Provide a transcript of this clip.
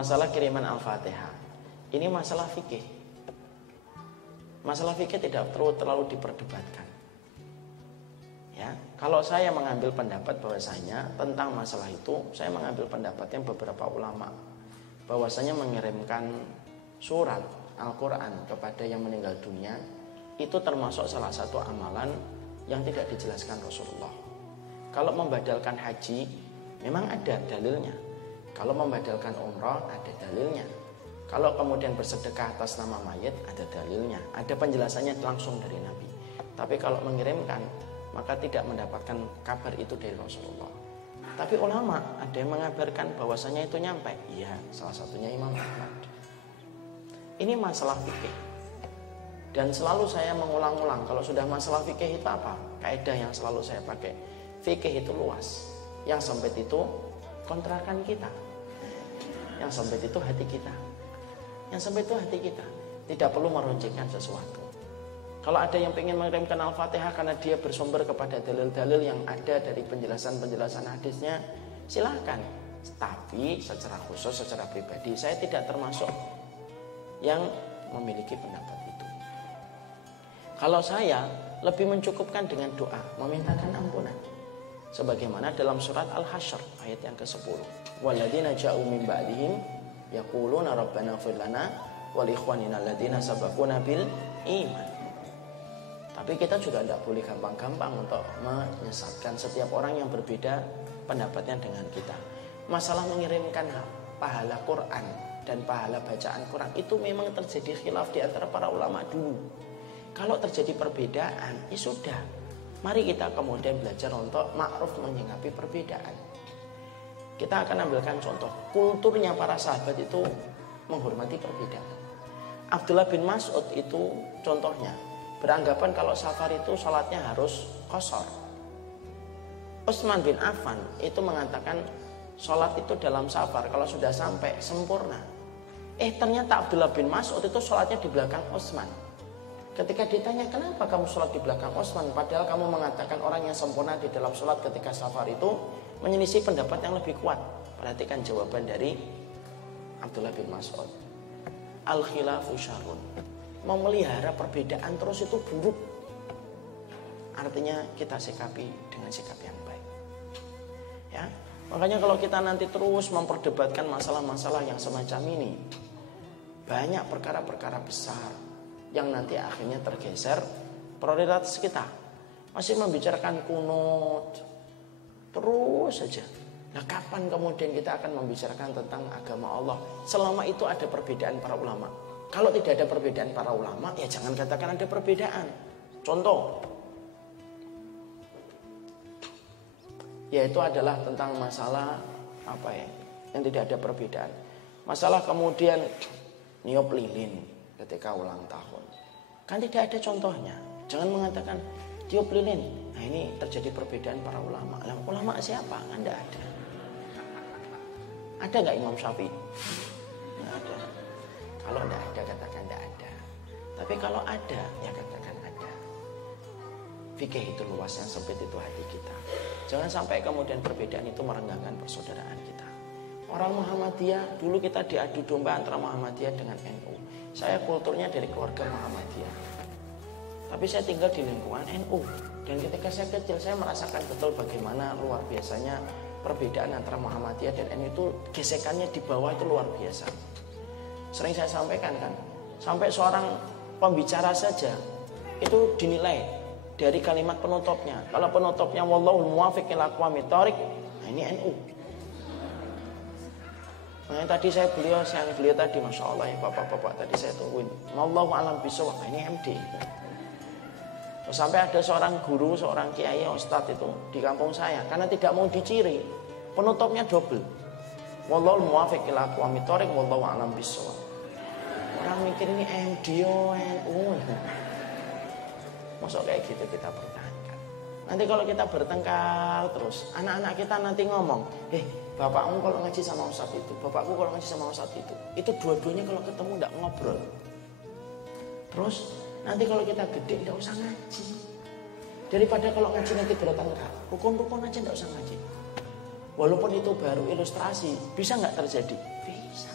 masalah kiriman Al-Fatihah. Ini masalah fikih. Masalah fikih tidak terlalu diperdebatkan. Ya, kalau saya mengambil pendapat bahwasanya tentang masalah itu, saya mengambil pendapatnya beberapa ulama bahwasanya mengirimkan surat Al-Quran kepada yang meninggal dunia itu termasuk salah satu amalan yang tidak dijelaskan Rasulullah. Kalau membadalkan haji memang ada dalilnya. Kalau membadalkan umrah ada dalilnya. Kalau kemudian bersedekah atas nama mayit ada dalilnya. Ada penjelasannya langsung dari Nabi. Tapi kalau mengirimkan maka tidak mendapatkan kabar itu dari Rasulullah. Tapi ulama ada yang mengabarkan bahwasanya itu nyampe. Iya, salah satunya Imam Ahmad. Ini masalah fikih. Dan selalu saya mengulang-ulang kalau sudah masalah fikih itu apa? Kaidah yang selalu saya pakai. Fikih itu luas. Yang sempit itu kontrakan kita. Yang sempit itu hati kita. Yang sempit itu hati kita. Tidak perlu meruncingkan sesuatu. Kalau ada yang ingin mengirimkan Al-Fatihah karena dia bersumber kepada dalil-dalil yang ada dari penjelasan-penjelasan hadisnya, silahkan. Tapi secara khusus, secara pribadi, saya tidak termasuk yang memiliki pendapat itu. Kalau saya lebih mencukupkan dengan doa, memintakan ampunan. Sebagaimana dalam surat Al-Hasyr ayat yang ke-10. Walladzina ja'u min ba'dihim yaquluna rabbana ighfir lana wa li ikhwanina alladzina sabaquna bil iman. Tapi kita juga tidak boleh gampang-gampang untuk menyesatkan setiap orang yang berbeda pendapatnya dengan kita. Masalah mengirimkan pahala Quran dan pahala bacaan Quran itu memang terjadi khilaf di antara para ulama dulu. Kalau terjadi perbedaan, ya sudah. Mari kita kemudian belajar untuk ma'ruf menyikapi perbedaan. Kita akan ambilkan contoh. Kulturnya para sahabat itu menghormati perbedaan. Abdullah bin Mas'ud itu contohnya. Beranggapan kalau safar itu sholatnya harus qashar. Utsman bin Affan itu mengatakan sholat itu dalam safar kalau sudah sampai sempurna. Ternyata Abdullah bin Mas'ud itu sholatnya di belakang Utsman. Ketika ditanya kenapa kamu sholat di belakang Utsman, padahal kamu mengatakan orang yang sempurna di dalam sholat ketika safar itu menyelisih pendapat yang lebih kuat. Perhatikan jawaban dari Abdullah bin Mas'ud. Al-khilafu syarrun. Memelihara perbedaan terus itu buruk. Artinya kita sikapi dengan sikap yang baik. Ya, makanya kalau kita nanti terus memperdebatkan masalah-masalah yang semacam ini, banyak perkara-perkara besar yang nanti akhirnya tergeser prioritas kita. Masih membicarakan kunut terus saja. Nah, kapan kemudian kita akan membicarakan tentang agama Allah? Selama itu ada perbedaan para ulama. Kalau tidak ada perbedaan para ulama, ya jangan katakan ada perbedaan. Contoh, yaitu adalah tentang masalah apa ya, yang tidak ada perbedaan. Masalah kemudian niup lilin ketika ulang tahun, kan tidak ada contohnya. Jangan mengatakan tiup lilin. Nah, ini terjadi perbedaan para ulama. Ulama siapa? Kan tidak ada. Ada nggak Imam Syafi'i? Nggak ada. Kalau tidak ada, katakan tidak ada. Tapi kalau ada, ya katakan ada. Fikih itu luas, yang sempit itu hati kita. Jangan sampai kemudian perbedaan itu merenggangkan persaudaraan kita. Orang Muhammadiyah, dulu kita diadu domba antara Muhammadiyah dengan NU. Saya kulturnya dari keluarga Muhammadiyah. Tapi saya tinggal di lingkungan NU. Dan ketika saya kecil, saya merasakan betul bagaimana luar biasanya perbedaan antara Muhammadiyah dan NU itu gesekannya di bawah itu luar biasa. Sering saya sampaikan kan, sampai seorang pembicara saja itu dinilai dari kalimat penutupnya. Kalau penutupnya wallahul muwaffiq ila aqwamit thoriq, nah ini NU. Nah, tadi saya beliau tadi, masya Allah ya bapak-bapak tadi saya tungguin. Wallahu alam bisawab, ini MD. Sampai ada seorang guru, seorang kiai, ustadz itu di kampung saya, karena tidak mau diciri, penutupnya double. Wallahul muwaffiq ila aqwamit thoriq, wallahu alam bisawab. Orang mikir ini MD, NU. Masuk kayak gitu kita pertahankan. Nanti kalau kita bertengkar terus, anak-anak kita nanti ngomong, bapakmu kalau ngaji sama ustadz itu, bapakku kalau ngaji sama ustadz itu dua-duanya kalau ketemu tidak ngobrol. Terus nanti kalau kita gede tidak usah ngaji. Daripada kalau ngaji nanti bertengkar, rukun-rukun aja tidak usah ngaji. Walaupun itu baru ilustrasi, bisa nggak terjadi? Bisa.